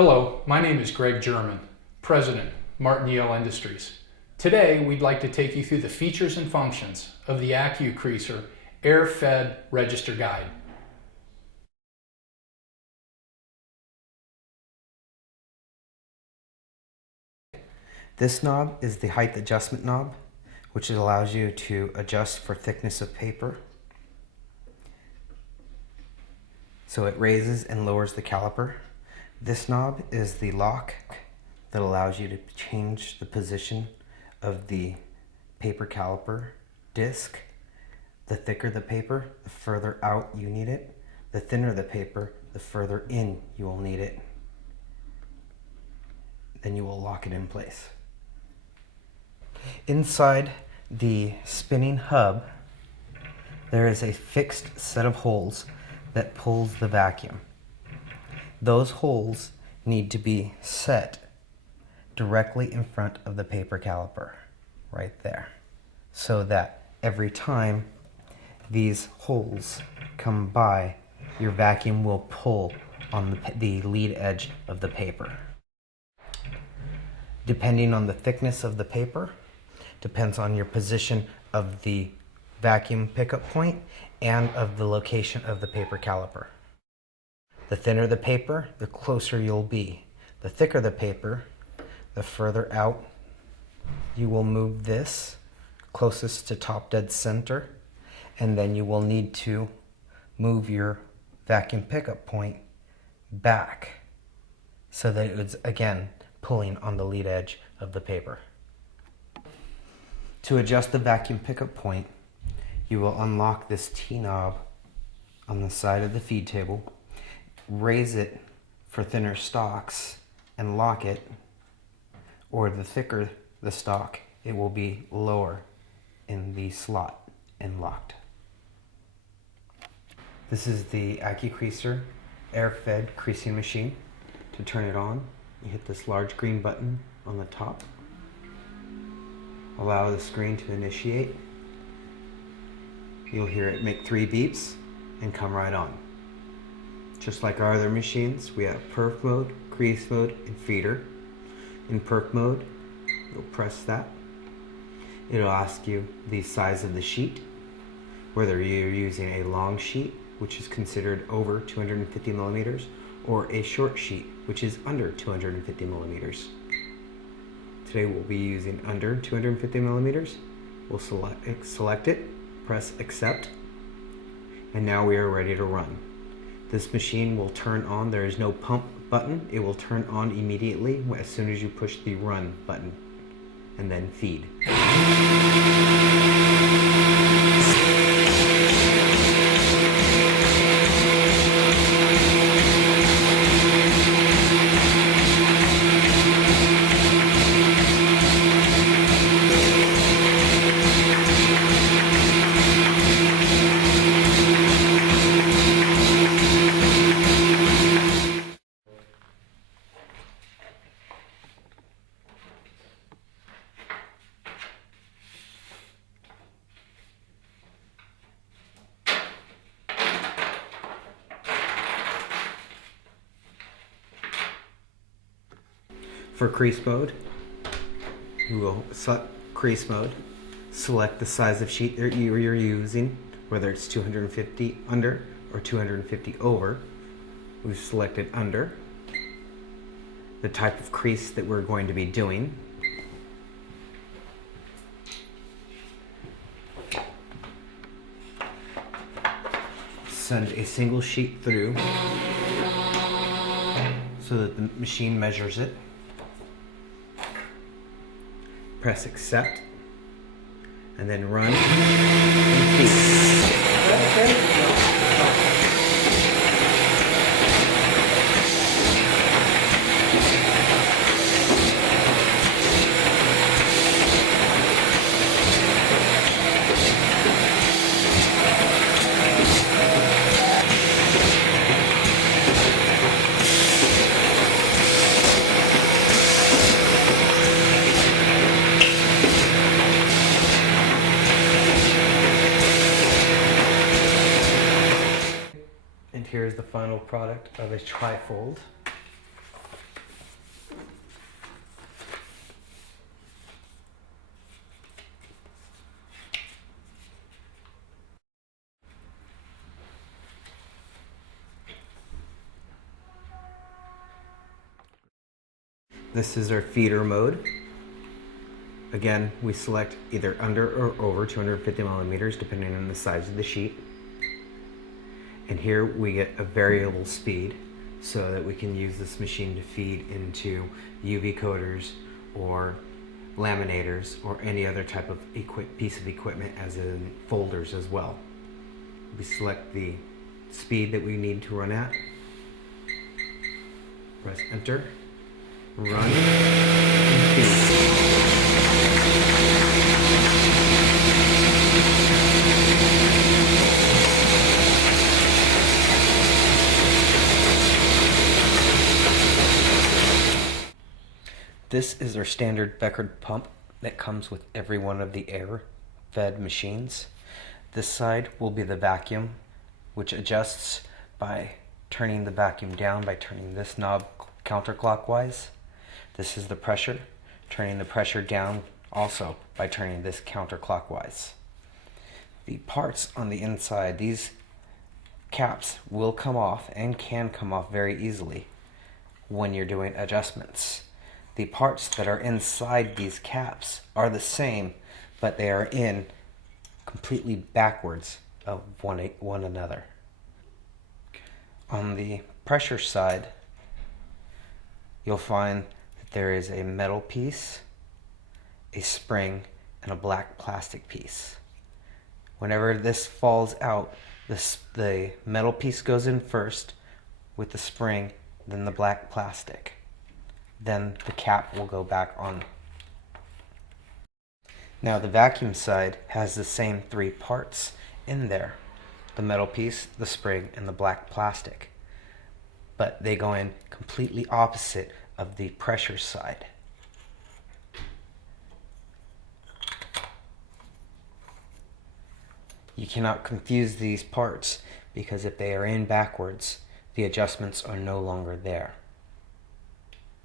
Hello, my name is Greg German, President, Martin EL Industries. Today, we'd like to take you through the features and functions of the AccuCreaser Air-Fed Register Guide. This knob is the height adjustment knob, which allows you to adjust for thickness of paper. So it raises and lowers the caliper. This knob is the lock that allows you to change the position of the paper caliper disc. The thicker the paper, the further out you need it. The thinner the paper, the further in you will need it. Then you will lock it in place. Inside the spinning hub, there is a fixed set of holes that pulls the vacuum. Those holes need to be set directly in front of the paper caliper, right there, so that every time these holes come by, your vacuum will pull on the lead edge of the paper. Depending on the thickness of the paper, depends on your position of the vacuum pickup point and of the location of the paper caliper. The thinner the paper, the closer you'll be. The thicker the paper, the further out you will move this closest to top dead center, and then you will need to move your vacuum pickup point back so that it's again pulling on the lead edge of the paper. To adjust the vacuum pickup point, you will unlock this T-knob on the side of the feed table, raise it for thinner stocks and lock it, or the thicker the stock, it will be lower in the slot and locked. This is the AccuCreaser Air-Fed creasing machine. To turn it on, you hit this large green button on the top. Allow the screen to initiate. You'll hear it make 3 beeps and come right on. Just like our other machines, we have perf mode, crease mode, and feeder. In perf mode, you'll press that. It'll ask you the size of the sheet, whether you're using a long sheet, which is considered over 250 millimeters, or a short sheet, which is under 250 millimeters. Today we'll be using under 250 millimeters. We'll select it, press accept, and now we are ready to run. This machine will turn on. There is no pump button. It will turn on immediately as soon as you push the run button, and then feed. For crease mode, you will select crease mode, select the size of sheet that you're using, whether it's 250 under or 250 over. We've selected under, the type of crease that we're going to be doing. Send a single sheet through so that the machine measures it. Press accept, and then run and feed. Here's the final product of a trifold. This is our feeder mode. Again, we select either under or over 250 millimeters depending on the size of the sheet. And here we get a variable speed so that we can use this machine to feed into UV coaters or laminators or any other type of piece of equipment, as in folders as well. We select the speed that we need to run at, press enter, run, and feed. This is our standard Beckert pump that comes with every one of the air-fed machines. This side will be the vacuum, which adjusts by turning the vacuum down by turning this knob counterclockwise. This is the pressure, turning the pressure down also by turning this counterclockwise. The parts on the inside, these caps will come off and can come off very easily when you're doing adjustments. The parts that are inside these caps are the same, but they are in completely backwards of one another. On the pressure side, you'll find that there is a metal piece, a spring, and a black plastic piece. Whenever this falls out, the metal piece goes in first with the spring, then the black plastic. Then the cap will go back on. Now the vacuum side has the same three parts in there: the metal piece, the spring, and the black plastic. But they go in completely opposite of the pressure side. You cannot confuse these parts because if they are in backwards, the adjustments are no longer there.